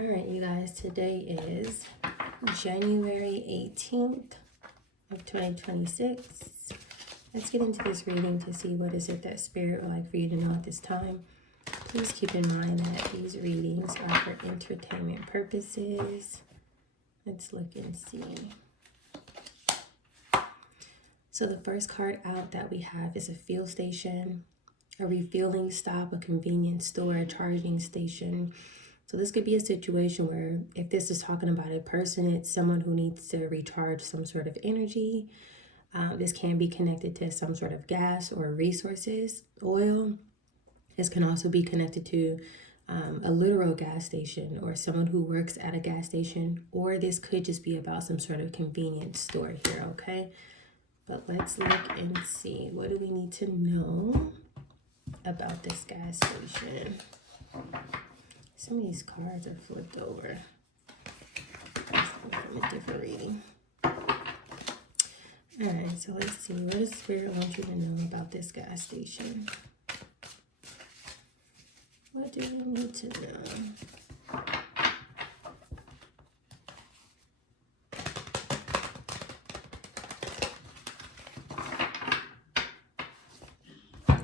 All right, you guys, today is January 18th of 2026. Let's get into this reading to see what is it that Spirit would like for you to know at this time. Please keep in mind that these readings are for entertainment purposes. Let's look and see. So the first card out that we have is a fuel station, a refueling stop, a convenience store, a charging station. So this could be a situation where if this is talking about a person, it's someone who needs to recharge some sort of energy. This can be connected to some sort of gas or resources, oil. This can also be connected to a literal gas station or someone who works at a gas station, or this could just be about some sort of convenience store here, okay? But let's look and see, what do we need to know about this gas station? Some of these cards are flipped over. From a different reading. Alright, so let's see. What does Spirit want you to know about this gas station? What do we need to know?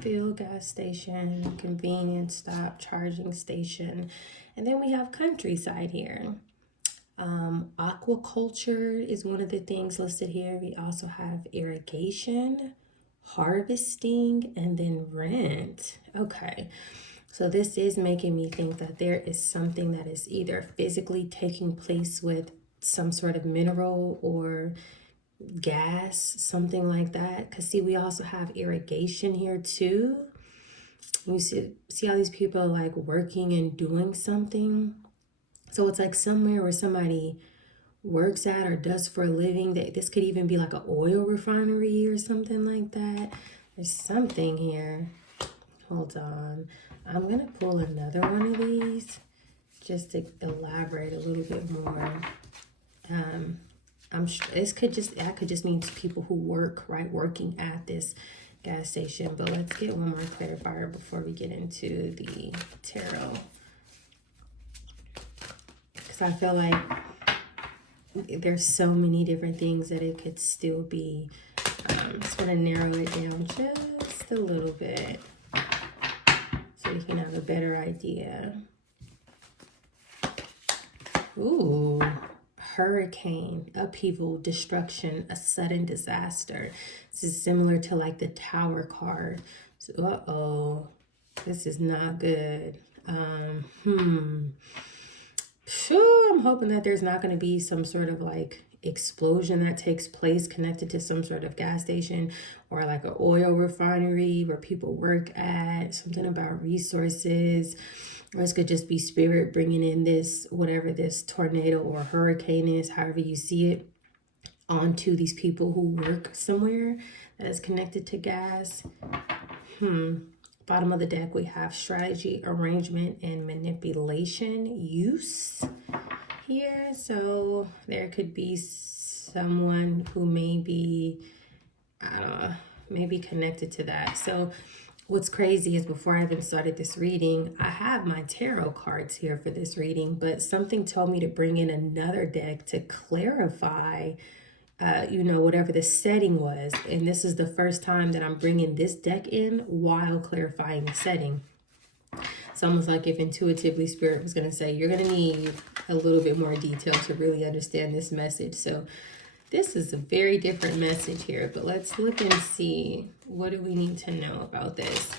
Fuel gas station, convenience stop, charging station, and then we have countryside here. Aquaculture is one of the things listed here. We also have irrigation, harvesting, and then rent. Okay, so this is making me think that there is something that is either physically taking place with some sort of mineral or gas, something like that. Because see, we also have irrigation here too. You see how these people are like working and doing something. So it's like somewhere where somebody works at or does for a living. This could even be like an oil refinery or something like that. There's something here. Hold on. I'm going to pull another one of these just to elaborate a little bit more. I'm sure that could just mean people who work, right, working at this gas station. But let's get one more clarifier before we get into the tarot. Because I feel like there's so many different things that it could still be. Just want to narrow it down just a little bit so you can have a better idea. Ooh. Hurricane, upheaval, destruction, a sudden disaster. This is similar to like the Tower card. So, this is not good. Sure, I'm hoping that there's not going to be some sort of like explosion that takes place connected to some sort of gas station or like an oil refinery where people work at, something about resources. Or this could just be Spirit bringing in this, whatever this tornado or hurricane is, however you see it, onto these people who work somewhere that is connected to gas. Bottom of the deck, we have strategy, arrangement, and manipulation use here. So there could be someone who may be, I don't know, maybe connected to that. So what's crazy is before I even started this reading, I have my tarot cards here for this reading, but something told me to bring in another deck to clarify, whatever the setting was. And this is the first time that I'm bringing this deck in while clarifying the setting. It's almost like if intuitively Spirit was going to say, you're going to need a little bit more detail to really understand this message. So this is a very different message here, but let's look and see, what do we need to know about this?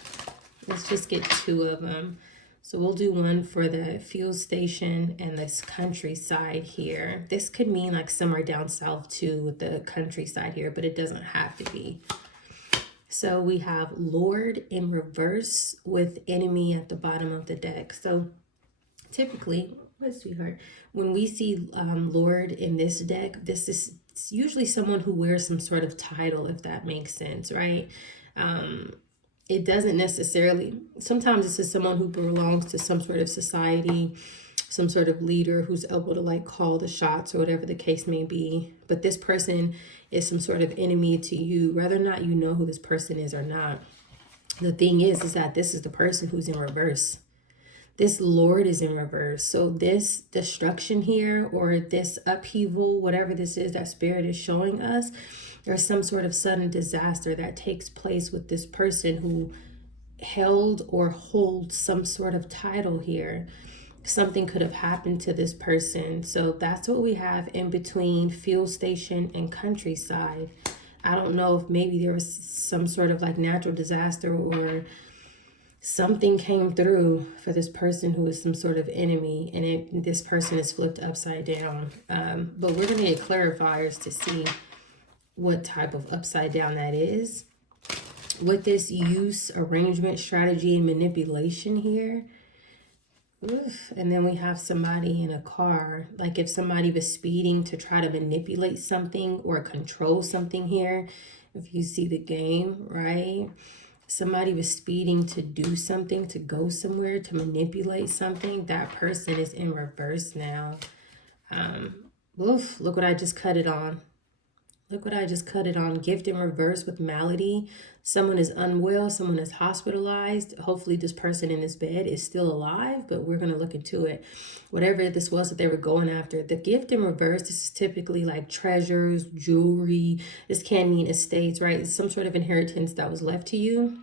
Let's just get two of them. So we'll do one for the fuel station and this countryside here. This could mean like somewhere down south too with the countryside here, but it doesn't have to be. So we have Lord in reverse with enemy at the bottom of the deck. So typically, sweetheart, when we see Lord in this deck, this is usually someone who wears some sort of title, if that makes sense, right? It doesn't necessarily, sometimes this is someone who belongs to some sort of society, some sort of leader who's able to like call the shots or whatever the case may be. But this person is some sort of enemy to you, whether or not you know who this person is or not. The thing is that this is the person who's in reverse. this Lord is in reverse. So this destruction here, or this upheaval, whatever this is that Spirit is showing us, there's some sort of sudden disaster that takes place with this person who held or holds some sort of title here. Something could have happened to this person. So that's what we have in between fuel station and countryside. I don't know if maybe there was some sort of like natural disaster, or something came through for this person who is some sort of enemy, and this person is flipped upside down. But we're going to get clarifiers to see what type of upside down that is. With this use, arrangement, strategy, and manipulation here. Oof. And then we have somebody in a car. Like if somebody was speeding to try to manipulate something or control something here. If you see the game, right? Somebody was speeding to do something, to go somewhere, to manipulate something. That person is in reverse now. Oof, look what I just cut it on. Look what I just cut it on. Gift in reverse with malady. Someone is unwell. Someone is hospitalized. Hopefully this person in this bed is still alive, but we're going to look into it. Whatever this was that they were going after. The gift in reverse, this is typically like treasures, jewelry. This can mean estates, right? It's some sort of inheritance that was left to you.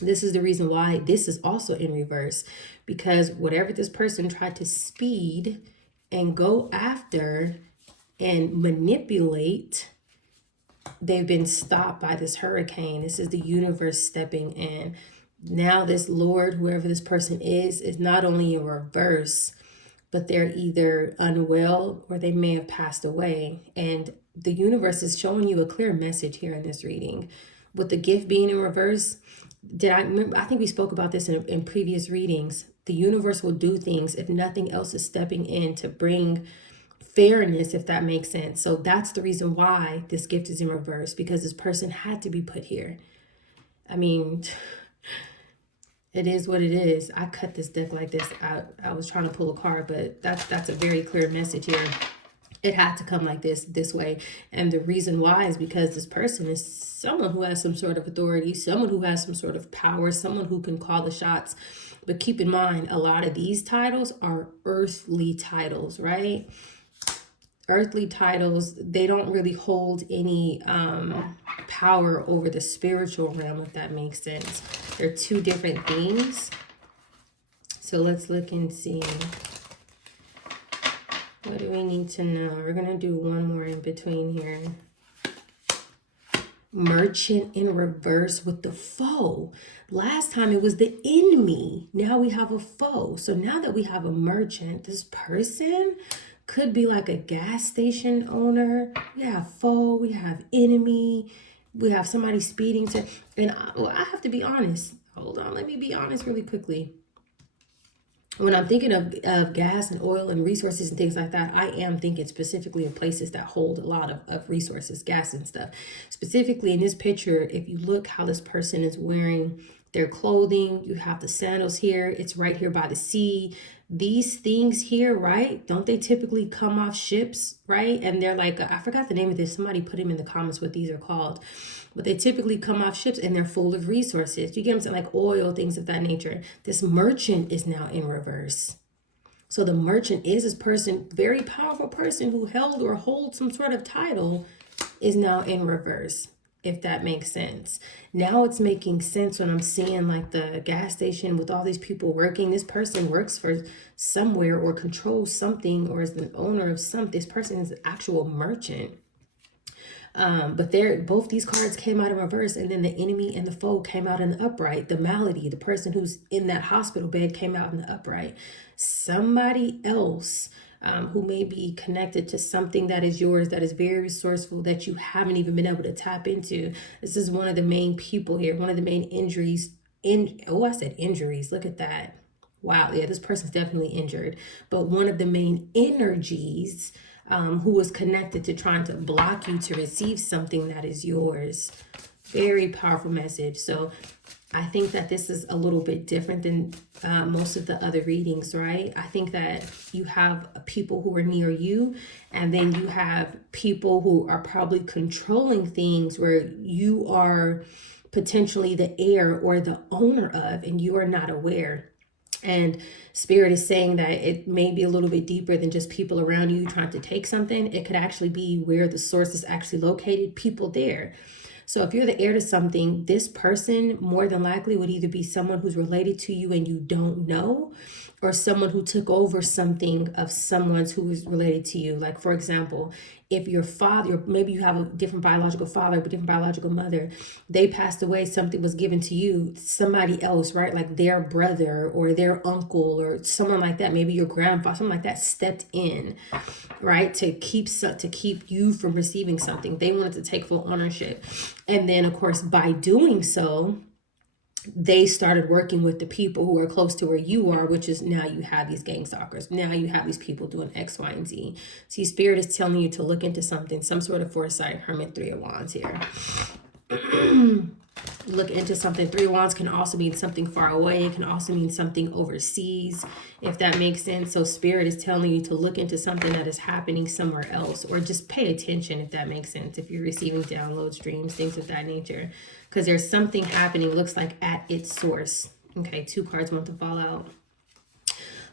This is the reason why this is also in reverse. Because whatever this person tried to speed and go after and manipulate, they've been stopped by this hurricane. This is the universe stepping in. Now this Lord, whoever this person is not only in reverse, but they're either unwell or they may have passed away. And the universe is showing you a clear message here in this reading. With the gift being in reverse, I think we spoke about this in previous readings. The universe will do things if nothing else is stepping in to bring fairness, if that makes sense. So that's the reason why this gift is in reverse, because this person had to be put here. I mean, it is what it is. I cut this deck like this. I was trying to pull a card, but that's a very clear message here. It had to come like this way. And the reason why is because this person is someone who has some sort of authority, someone who has some sort of power, someone who can call the shots. But keep in mind, a lot of these titles are earthly titles, right? Earthly titles, they don't really hold any power over the spiritual realm, if that makes sense. They're two different things. So let's look and see. What do we need to know? We're going to do one more in between here. Merchant in reverse with the foe. Last time it was the enemy. Now we have a foe. So now that we have a merchant, this person could be like a gas station owner. We have foe, we have enemy, we have somebody speeding to, and I have to be honest. Hold on, let me be honest really quickly. When I'm thinking of gas and oil and resources and things like that, I am thinking specifically of places that hold a lot of resources, gas and stuff. Specifically in this picture, if you look how this person is wearing their clothing, you have the sandals here. It's right here by the sea. These things here, right? Don't they typically come off ships, right? And they're like, I forgot the name of this. Somebody put them in the comments what these are called. But they typically come off ships and they're full of resources. You get what I'm saying? Like oil, things of that nature. This merchant is now in reverse. So the merchant is this person, very powerful person who held or holds some sort of title, is now in reverse, if that makes sense. Now it's making sense when I'm seeing like the gas station with all these people working. This person works for somewhere or controls something or is the owner of something. This person is an actual merchant. But both these cards came out in reverse, and then the enemy and the foe came out in the upright. The malady, the person who's in that hospital bed, came out in the upright. Somebody else who may be connected to something that is yours, that is very resourceful, that you haven't even been able to tap into. This is one of the main people here, one of the main injuries. I said injuries. Look at that. Wow, yeah, this person's definitely injured. But one of the main energies who was connected to trying to block you to receive something that is yours. Very powerful message. So I think that this is a little bit different than most of the other readings, right? I think that you have people who are near you, and then you have people who are probably controlling things where you are potentially the heir or the owner of, and you are not aware. And Spirit is saying that it may be a little bit deeper than just people around you trying to take something. It could actually be where the source is actually located, people there. So if you're the heir to something, this person more than likely would either be someone who's related to you and you don't know, or someone who took over something of someone's who is related to you. Like, for example, if your father, maybe you have a different biological father, but different biological mother, they passed away, something was given to you, somebody else, right? Like their brother or their uncle or someone like that, maybe your grandfather, something like that stepped in, right? To keep you from receiving something. They wanted to take full ownership. And then of course, by doing so, they started working with the people who are close to where you are, which is now you have these gang stalkers. Now you have these people doing X, Y, and Z. See, Spirit is telling you to look into something, some sort of foresight. Hermit, 3 of Wands here. Look into something. 3 of Wands can also mean something far away. It can also mean something overseas, if that makes sense. So Spirit is telling you to look into something that is happening somewhere else, or just pay attention, if that makes sense. If you're receiving downloads, dreams, things of that nature, because there's something happening, looks like at its source. Okay, 2 cards want to fall out.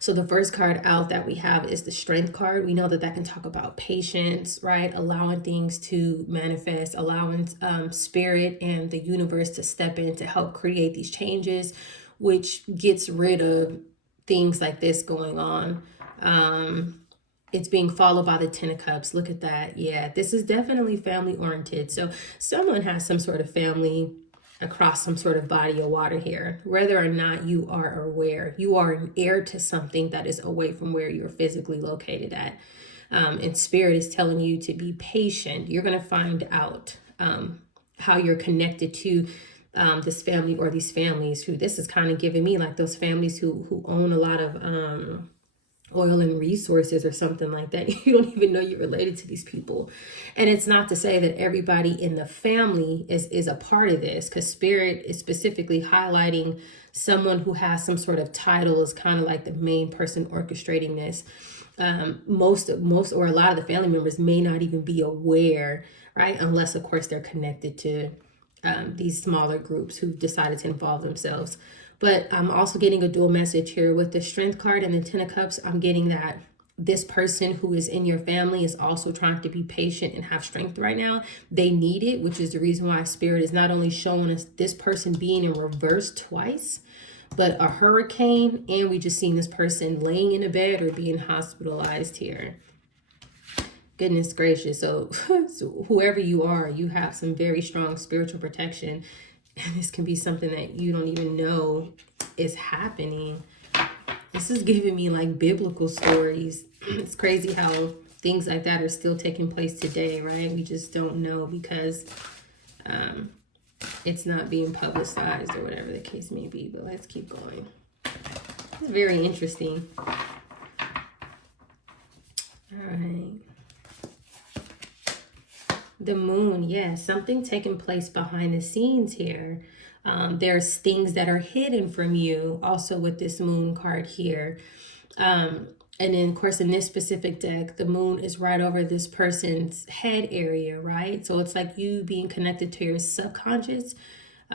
So the first card out that we have is the Strength card. We know that that can talk about patience, right? Allowing things to manifest, allowing Spirit and the universe to step in to help create these changes, which gets rid of things like this going on. It's being followed by the 10 of Cups. Look at that. Yeah, this is definitely family oriented. So someone has some sort of family across some sort of body of water here, whether or not you are aware. You are an heir to something that is away from where you're physically located at. And Spirit is telling you to be patient. You're going to find out how you're connected to this family or these families who, this is kind of giving me like those families who own a lot of oil and resources or something like that. You don't even know you're related to these people. And it's not to say that everybody in the family is a part of this, because Spirit is specifically highlighting someone who has some sort of title is kind of like the main person orchestrating this. Most or a lot of the family members may not even be aware, right? Unless of course they're connected to these smaller groups who decided to involve themselves. But I'm also getting a dual message here with the Strength card and the 10 of Cups. I'm getting that this person who is in your family is also trying to be patient and have strength right now. They need it, which is the reason why Spirit is not only showing us this person being in reverse twice, but a hurricane, and we just seen this person laying in a bed or being hospitalized here. Goodness gracious. So whoever you are, you have some very strong spiritual protection. And this can be something that you don't even know is happening. This is giving me like biblical stories. It's crazy how things like that are still taking place today, right? We just don't know because it's not being publicized or whatever the case may be. But let's keep going. It's very interesting. All right. The Moon, yeah, something taking place behind the scenes here. There's things that are hidden from you also with this Moon card here. And then, of course, in this specific deck, the Moon is right over this person's head area, right? So it's like you being connected to your subconscious,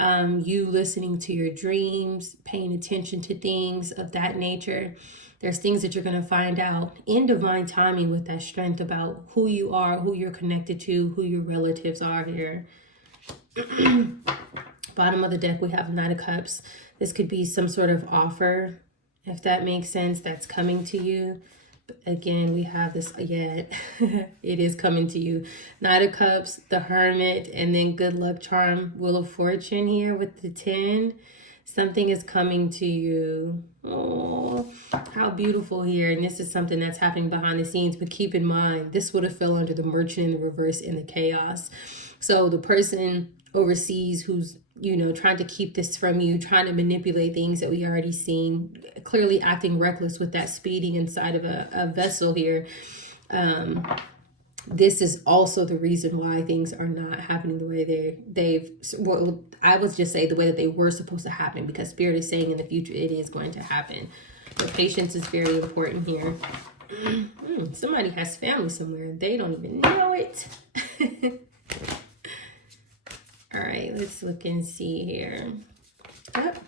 you listening to your dreams, paying attention to things of that nature. There's things that you're going to find out in divine timing with that Strength about who you are, who you're connected to, who your relatives are here. Bottom of the deck, we have Knight of Cups. This could be some sort of offer, if that makes sense, that's coming to you. But again, we have this, yeah, it is coming to you. Knight of Cups, the Hermit, and then good luck charm, Wheel of Fortune here with the 10. Something is coming to you. Oh, how beautiful here. And this is something that's happening behind the scenes. But keep in mind, this would have fell under the Merchant in the reverse in the chaos. So the person overseas who's, you know, trying to keep this from you, trying to manipulate things that we already seen, clearly acting reckless with that speeding inside of a vessel here. This is also the reason why things are not happening the way well, I would just say the way that they were supposed to happen, because Spirit is saying in the future it is going to happen. But patience is very important here. Somebody has family somewhere. They don't even know it. All right, let's look and see here. Yep.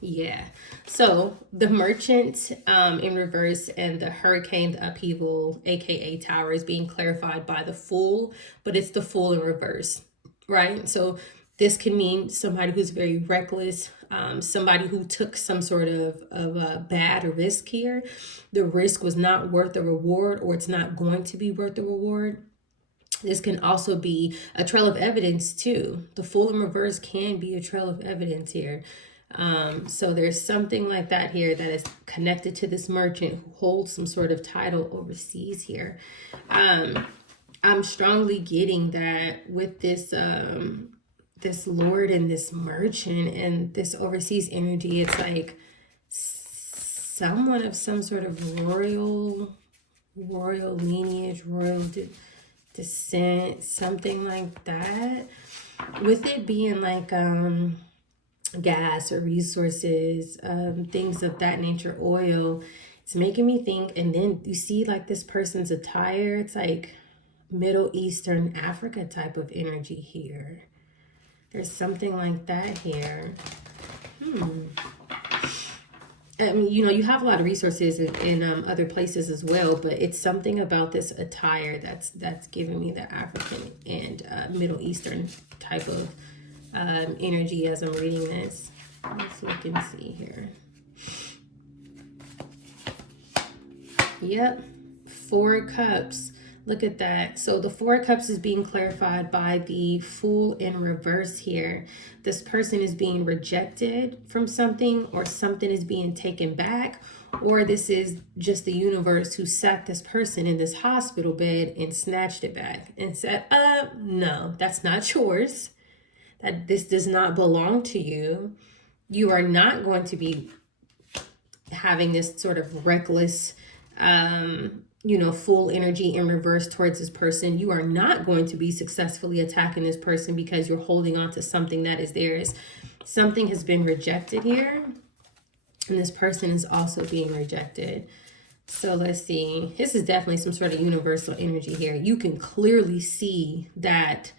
Yeah. So the merchant in reverse and the hurricane, the upheaval, aka tower, is being clarified by the fool, but it's the fool in reverse, right? So this can mean somebody who's very reckless, somebody who took some sort of a bad risk here. The risk was not worth the reward, or it's not going to be worth the reward. This can also be a trail of evidence too. The fool in reverse can be a trail of evidence here. So there's something like that here that is connected to this merchant who holds some sort of title overseas here. I'm strongly getting that with this this lord and this merchant and this overseas energy, it's like someone of some sort of royal lineage, royal descent, something like that. With it being like gas or resources, things of that nature, oil, it's making me think. And then you see like this person's attire, it's like Middle Eastern, Africa type of energy here. There's something like that here. I mean, you know, you have a lot of resources in other places as well, but it's something about this attire that's giving me the African and Middle Eastern type of energy as I'm reading this. Let's look and see here. Yep, 4 cups. Look at that. So the 4 cups is being clarified by the fool in reverse here. This person is being rejected from something, or something is being taken back, or this is just the universe who sat this person in this hospital bed and snatched it back and said, no, that's not yours. That this does not belong to you. You are not going to be having this sort of reckless, full energy in reverse towards this person. You are not going to be successfully attacking this person because you're holding on to something that is theirs. Something has been rejected here, and this person is also being rejected. So let's see. This is definitely some sort of universal energy here. You can clearly see that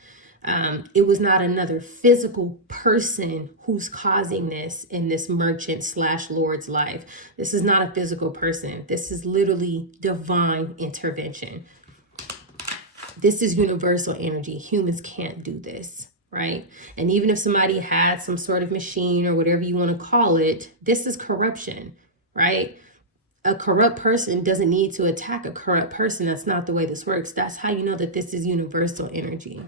it was not another physical person who's causing this in this merchant / lord's life. This is not a physical person. This is literally divine intervention. This is universal energy. Humans can't do this, right? And even if somebody had some sort of machine or whatever you want to call it, this is corruption, right? A corrupt person doesn't need to attack a corrupt person. That's not the way this works. That's how you know that this is universal energy.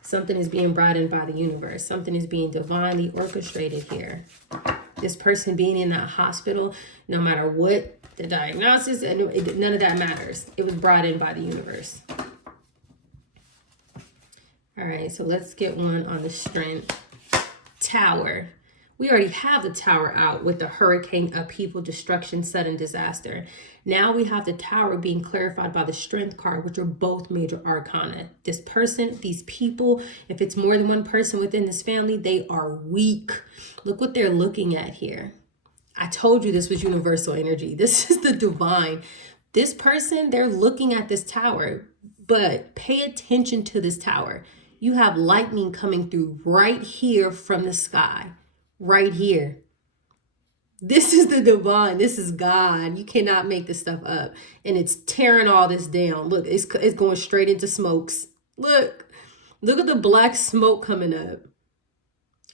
Something is being brought in by the universe. Something is being divinely orchestrated here. This person being in that hospital, no matter what the diagnosis, none of that matters. It was brought in by the universe. All right, so let's get one on the strength. Tower. We already have the tower out with the hurricane, upheaval, destruction, sudden disaster. Now we have the tower being clarified by the strength card, which are both major arcana. This person, these people, if it's more than one person within this family, they are weak. Look what they're looking at here. I told you this was universal energy. This is the divine. This person, they're looking at this tower, but pay attention to this tower. You have lightning coming through right here from the sky. Right here. This is the divine. This is God. You cannot make this stuff up. And it's tearing all this down. Look, it's going straight into smokes. Look at the black smoke coming up.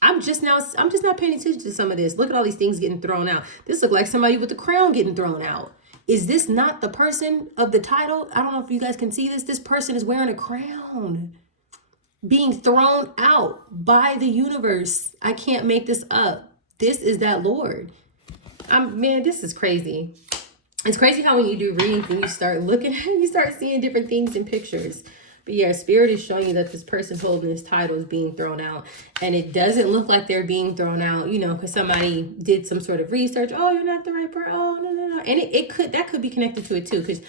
I'm just not paying attention to some of this. Look at all these things getting thrown out. This looks like somebody with a crown getting thrown out. Is this not the person of the title? I don't know if you guys can see this. This person is wearing a crown, being thrown out by the universe. I can't make this up. This is that Lord. Man, this is crazy. It's crazy how when you do readings and you start looking at it, you start seeing different things in pictures. But yeah, Spirit is showing you that this person holding this title is being thrown out. And it doesn't look like they're being thrown out, because somebody did some sort of research. Oh, you're not the right person. Oh, no. And that could be connected to it too, because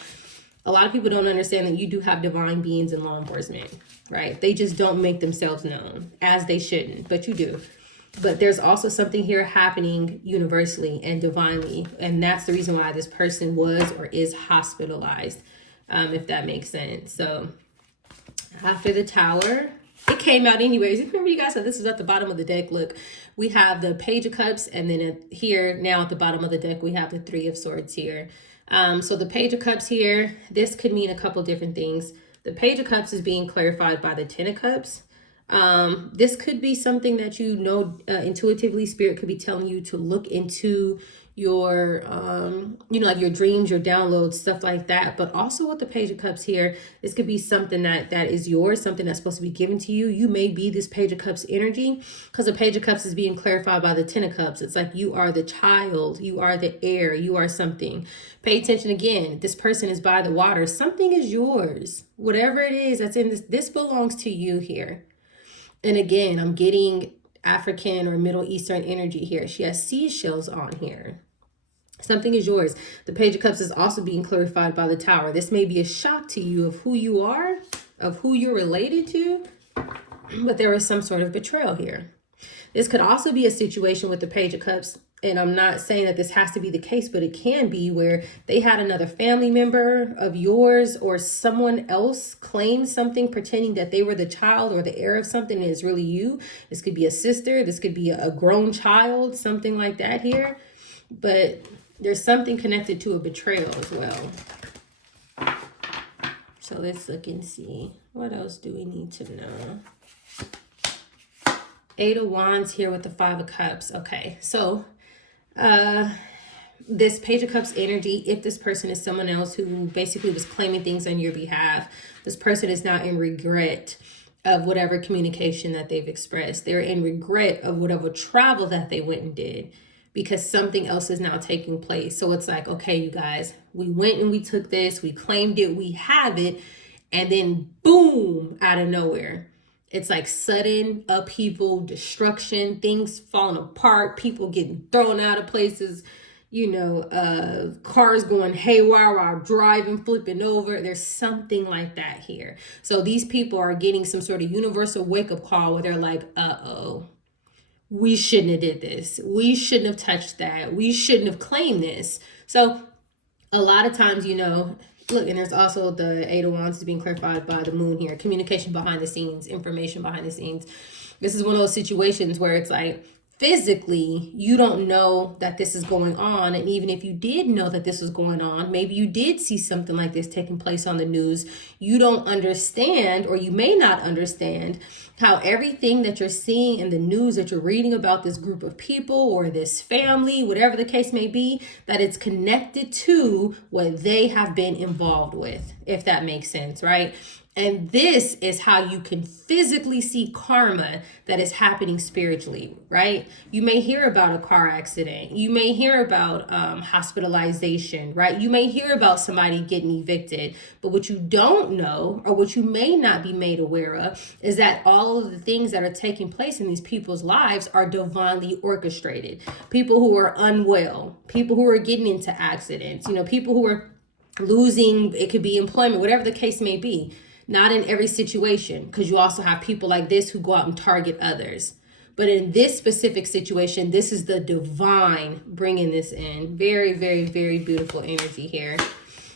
a lot of people don't understand that you do have divine beings in law enforcement, right? They just don't make themselves known, as they shouldn't, but you do. But there's also something here happening universally and divinely. And that's the reason why this person was or is hospitalized, if that makes sense. So after the tower, it came out anyways. Remember you guys said this is at the bottom of the deck. Look, we have the Page of Cups, and then here now at the bottom of the deck we have the Three of Swords here. So the Page of Cups here, this could mean a couple different things. The Page of Cups is being clarified by the Ten of Cups. This could be something that intuitively Spirit could be telling you to look into your like your dreams, your downloads, stuff like that. But also with the Page of Cups here, this could be something that is yours, something that's supposed to be given to you. You may be this Page of Cups energy, because the Page of Cups is being clarified by the Ten of Cups. It's like you are the child, you are the heir, you are something. Pay attention again. This person is by the water. Something is yours. Whatever it is that's in this belongs to you here. And again, I'm getting African or Middle Eastern energy here. She has seashells on here. Something is yours. The Page of Cups is also being clarified by the Tower. This may be a shock to you of who you are, of who you're related to, but there is some sort of betrayal here. This could also be a situation with the Page of Cups, and I'm not saying that this has to be the case, but it can be where they had another family member of yours or someone else claim something pretending that they were the child or the heir of something and it's really you. This could be a sister. This could be a grown child, something like that here. But there's something connected to a betrayal as well. So let's look and see. What else do we need to know? Eight of Wands here with the Five of Cups. Okay, so this Page of Cups energy, if this person is someone else who basically was claiming things on your behalf, this person is now in regret of whatever communication that they've expressed. They're in regret of whatever travel that they went and did, because something else is now taking place. So it's like, okay, you guys, we went and we took this, we claimed it, we have it, and then boom, out of nowhere. It's like sudden upheaval, destruction, things falling apart, people getting thrown out of places, cars going haywire while driving, flipping over. There's something like that here. So these people are getting some sort of universal wake-up call where they're like, uh-oh, we shouldn't have did this. We shouldn't have touched that. We shouldn't have claimed this. So a lot of times, look, and there's also the Eight of Wands is being clarified by the Moon here. Communication behind the scenes, information behind the scenes. This is one of those situations where it's like, physically, you don't know that this is going on. And even if you did know that this was going on, maybe you did see something like this taking place on the news. You don't understand, or you may not understand, how everything that you're seeing in the news, that you're reading about this group of people or this family, whatever the case may be, that it's connected to what they have been involved with, if that makes sense, right? And this is how you can physically see karma that is happening spiritually, right? You may hear about a car accident. You may hear about hospitalization, right? You may hear about somebody getting evicted. But what you don't know, or what you may not be made aware of, is that all of the things that are taking place in these people's lives are divinely orchestrated. People who are unwell, people who are getting into accidents, people who are losing, it could be employment, whatever the case may be. Not in every situation, because you also have people like this who go out and target others. But in this specific situation, this is the divine bringing this in. Very, very, very beautiful energy here.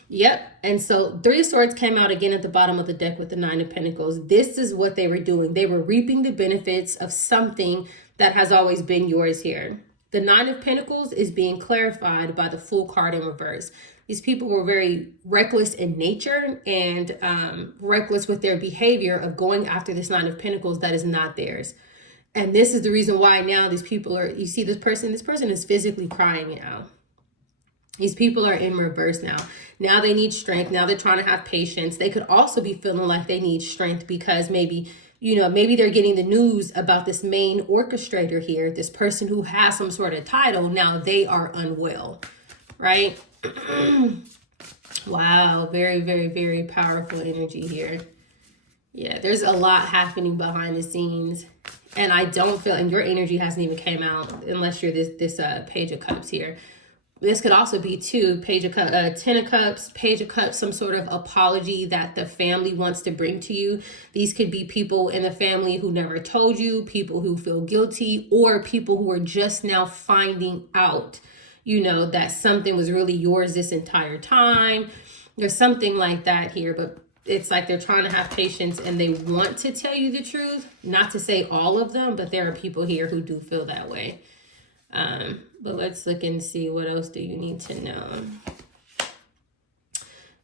Yep. And so Three of Swords came out again at the bottom of the deck with the Nine of Pentacles. This is what they were doing. They were reaping the benefits of something that has always been yours here. The Nine of Pentacles is being clarified by the Fool card in reverse. These people were very reckless in nature and reckless with their behavior of going after this Nine of Pentacles that is not theirs. And this is the reason why now these people are, you see this person is physically crying now. These people are in reverse now. Now they need strength. Now they're trying to have patience. They could also be feeling like they need strength because maybe they're getting the news about this main orchestrator here, this person who has some sort of title. Now they are unwell, right? Wow, very, very, very powerful energy here. Yeah, there's a lot happening behind the scenes, and I don't feel, and your energy hasn't even came out unless you're this Page of Cups here. This could also be too, Ten of Cups, Page of Cups, some sort of apology that the family wants to bring to you. These could be people in the family who never told you, people who feel guilty, or people who are just now finding out that something was really yours this entire time. There's something like that here, but it's like they're trying to have patience and they want to tell you the truth. Not to say all of them, but there are people here who do feel that way. But let's look and see, what else do you need to know?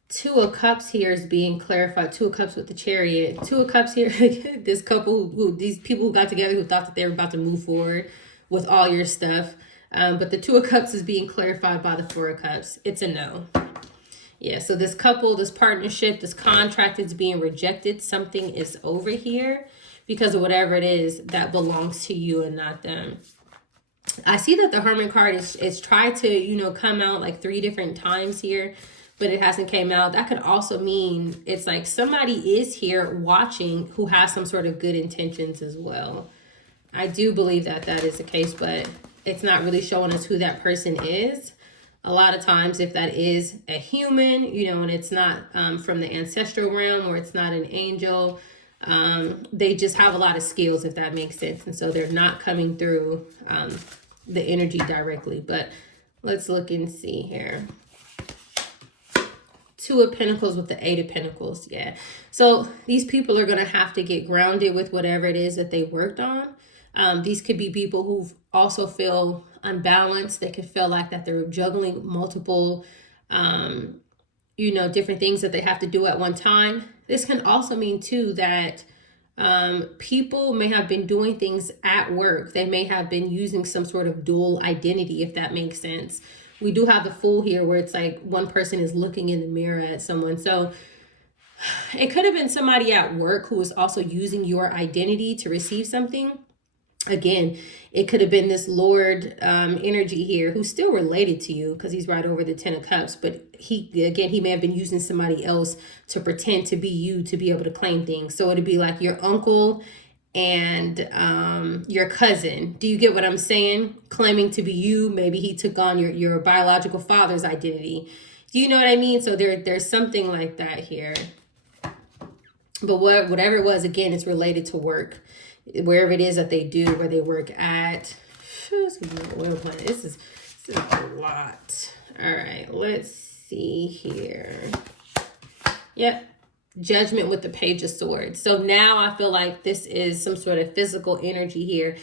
Two of Cups here is being clarified. Two of Cups with the Chariot. Two of Cups here, this couple, these people who got together who thought that they were about to move forward with all your stuff. But the Two of Cups is being clarified by the Four of Cups. It's a no. Yeah, so this couple, this partnership, this contract is being rejected. Something is over here because of whatever it is that belongs to you and not them. I see that the Hermit card is tried to, you know, come out like 3 different times here, but it hasn't came out. That could also mean it's like somebody is here watching who has some sort of good intentions as well. I do believe that that is the case, but it's not really showing us who that person is. A lot of times, if that is a human, you know, and it's not from the ancestral realm or it's not an angel, they just have a lot of skills, if that makes sense. And so they're not coming through the energy directly. But let's look and see here. Two of Pentacles with the Eight of Pentacles. Yeah. So these people are going to have to get grounded with whatever it is that they worked on. These could be people who also feel unbalanced. They could feel like that they're juggling multiple, you know, different things that they have to do at one time. This can also mean too that people may have been doing things at work. They may have been using some sort of dual identity, if that makes sense. We do have the Fool here where it's like one person is looking in the mirror at someone. So it could have been somebody at work who is also using your identity to receive something. Again, it could have been this Lord energy here who's still related to you because he's right over the Ten of Cups. But he may have been using somebody else to pretend to be you to be able to claim things. So it'd be like your uncle and your cousin. Do you get what I'm saying? Claiming to be you. Maybe he took on your biological father's identity. Do you know what I mean? So there's something like that here. But whatever it was, again, it's related to work. Wherever it is that they do, where they work at. Excuse me, oil plant. This is a lot. All right, let's see here. Yep. Judgment with the Page of Swords. So now I feel like this is some sort of physical energy here.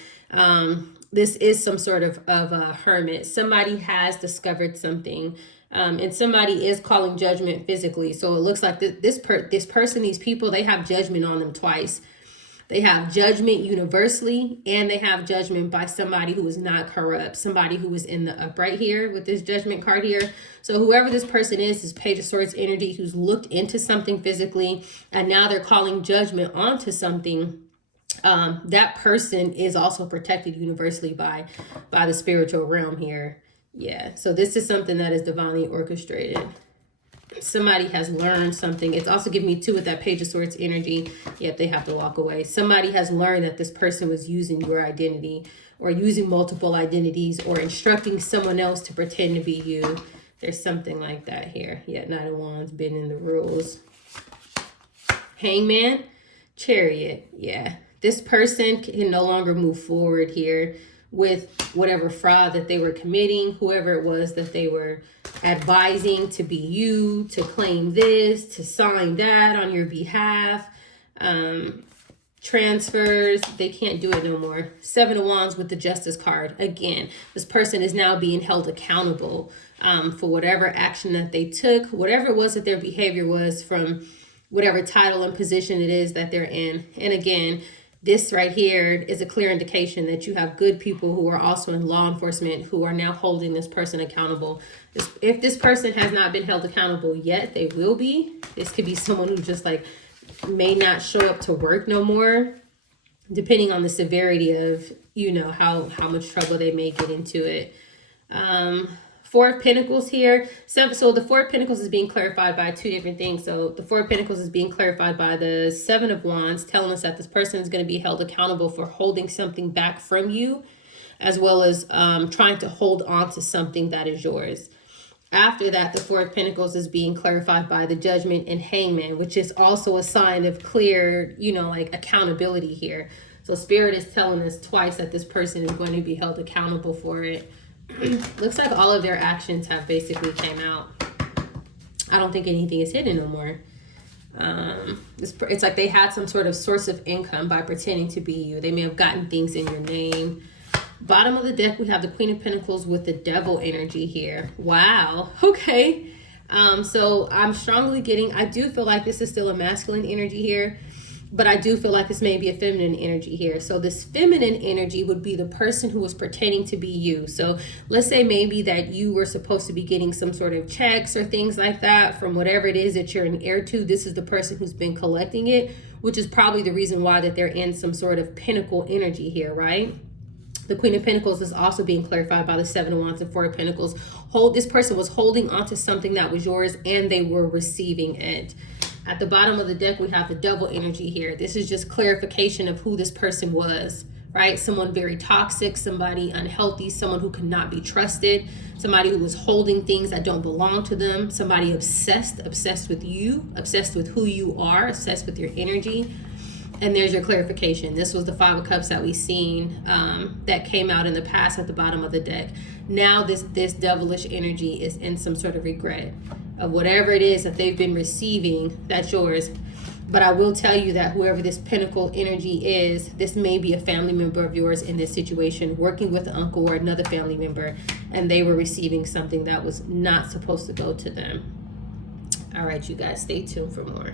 This is some sort of a hermit. Somebody has discovered something. And somebody is calling judgment physically. So it looks like this person, these people, they have judgment on them twice. They have judgment universally, and they have judgment by somebody who is not corrupt, somebody who is in the upright here with this judgment card here. So whoever this person is, this Page of Swords energy who's looked into something physically, and now they're calling judgment onto something. That person is also protected universally by the spiritual realm here. Yeah, so this is something that is divinely orchestrated. Somebody has learned something. It's also giving me 2 with that Page of Swords energy. Yet they have to walk away. Somebody has learned that this person was using your identity or using multiple identities or instructing someone else to pretend to be you. There's something like that here. Yet Knight of Wands been in the rules. Hangman, Chariot. Yeah, this person can no longer move forward here with whatever fraud that they were committing, whoever it was that they were advising to be you, to claim this, to sign that on your behalf. Transfers, they can't do it no more. 7 of Wands with the Justice card. Again, this person is now being held accountable for whatever action that they took, whatever it was that their behavior was from whatever title and position it is that they're in. And again, this right here is a clear indication that you have good people who are also in law enforcement who are now holding this person accountable. If this person has not been held accountable yet, they will be. This could be someone who just like may not show up to work no more, depending on the severity of, you know, how much trouble they may get into it. 4 of Pentacles here. So the 4 of Pentacles is being clarified by 2 different things. So the 4 of Pentacles is being clarified by the 7 of Wands, telling us that this person is going to be held accountable for holding something back from you, as well as trying to hold on to something that is yours. After that, the 4 of Pentacles is being clarified by the Judgment and Hangman, which is also a sign of clear, you know, like accountability here. So Spirit is telling us twice that this person is going to be held accountable for it. Looks like all of their actions have basically came out. I don't think anything is hidden no more. It's like they had some sort of source of income by pretending to be you. They may have gotten things in your name. Bottom of the deck, we have the Queen of Pentacles with the Devil energy here. Wow. Okay. So I'm strongly getting, I do feel like this is still a masculine energy here, but I do feel like this may be a feminine energy here. So this feminine energy would be the person who was pretending to be you. So let's say maybe that you were supposed to be getting some sort of checks or things like that from whatever it is that you're an heir to. This is the person who's been collecting it, which is probably the reason why that they're in some sort of pinnacle energy here, right? The Queen of Pentacles is also being clarified by the Seven of Wands and Four of Pentacles. This person was holding onto something that was yours and they were receiving it. At the bottom of the deck, we have the Devil energy here. This is just clarification of who this person was, right? Someone very toxic, somebody unhealthy, someone who could not be trusted, somebody who was holding things that don't belong to them, somebody obsessed with you, obsessed with who you are, obsessed with your energy. And there's your clarification. This was the Five of Cups that we seen that came out in the past at the bottom of the deck. Now this devilish energy is in some sort of regret of whatever it is that they've been receiving, that's yours. But I will tell you that whoever this pinnacle energy is, this may be a family member of yours in this situation, working with an uncle or another family member, and they were receiving something that was not supposed to go to them. All right, you guys, stay tuned for more.